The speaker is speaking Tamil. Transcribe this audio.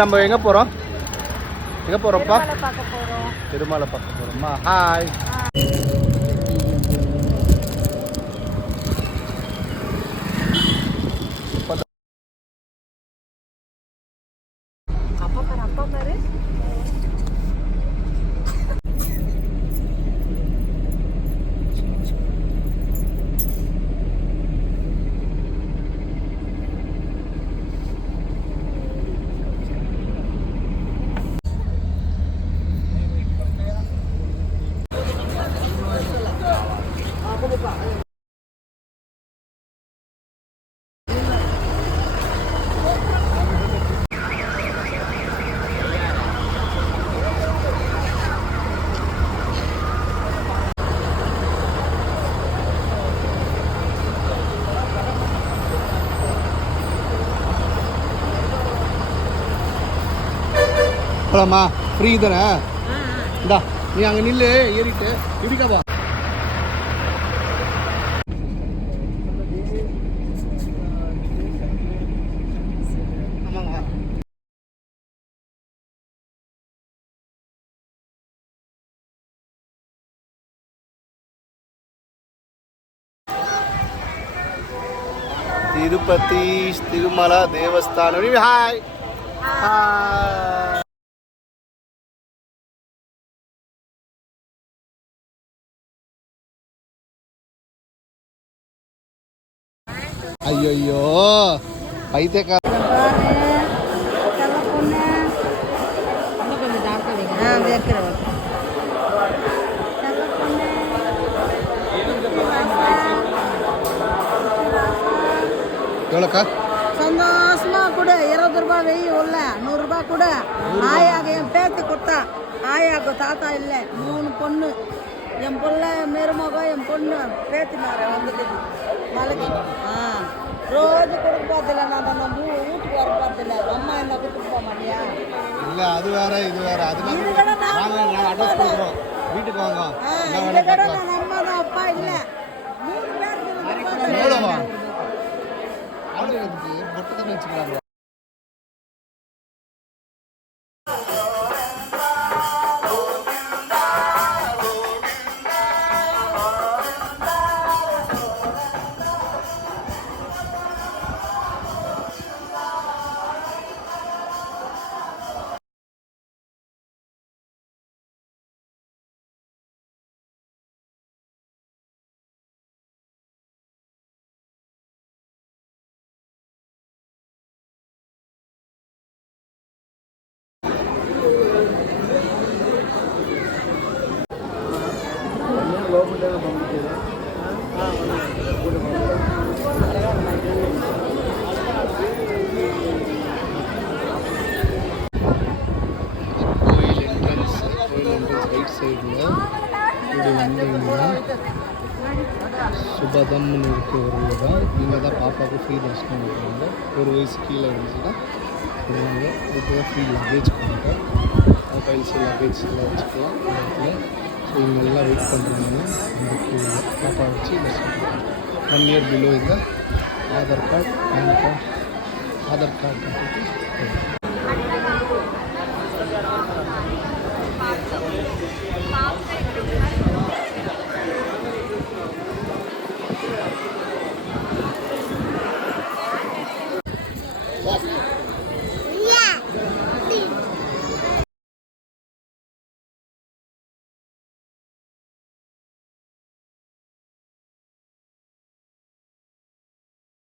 நம்ம எங்கே போகிறோம்? எங்கே போகிறோம்ப்பா? திருமலை பார்க்க போகிறோம்மா. ஹாய். போலாமா? ஃப்ரீ தானே? இந்தா நீ அங்கே நில்லு, ஏறிட்டு இடிக்காப்பா. ஆமாங்க. திருப்பதி திருமலா தேவஸ்தானம். Hi hi. ஐயோ பைத்தியக்கார. எவ்வளோக்கா? சந்தோஷமா கூட 20 ரூபாய் வெய்ய உள்ள 100 ரூபாய் கூட. ஆயாக என் பேத்தி கொடுத்தா. ஆயாக்கு தாத்தா இல்லை, 3 பொண்ணு. என் பிள்ளை மருமகம், என் பொண்ணு பேத்தி மாற வந்துட்டு நாளைக்கு. ரோஜு கொடுக்க பார்த்தில்ல, நான் வீட்டுக்கு வர பார்த்தில்ல. அம்மா என்ன கொடுத்துட்டு போக மாட்டியா? இல்லை அது வேற இது வேற. அது அட்ரஸ் கொடுக்குறோம், வீட்டுக்கு வாங்க. நான் அம்மா தான், அப்பா இல்லை. 3 பேருக்கு எவ்வளோவா? அவனுக்கு பொட்டு தண்ணி வச்சுக்கிறாங்க. ரைட் சைடில் இப்படி வந்தீங்கன்னா சுபதம்னு இருக்க ஒரு ஊர் தான். இங்கே தான் பாப்பாவுக்கு ஃப்ரீ தர்ஷனம் வைக்கிறாங்க. 1 வயசு கீழே இருந்துச்சுன்னா இவங்க இப்போ ஃப்ரீ லக்கேஜ் பண்ணுறோம். ஃபைல்ஸ் லக்கேஜ் எல்லாம் வச்சுக்கலாம் இந்த இடத்துல. ஸோ இவங்க எல்லாம் வெயிட் பண்ணுறாங்க. இந்த கீழே பாப்பா வச்சு தர்ஷனம் 1 இயர் பிலோ இந்த Aadhaar card, PAN card, Aadhaar card கட்டிட்டு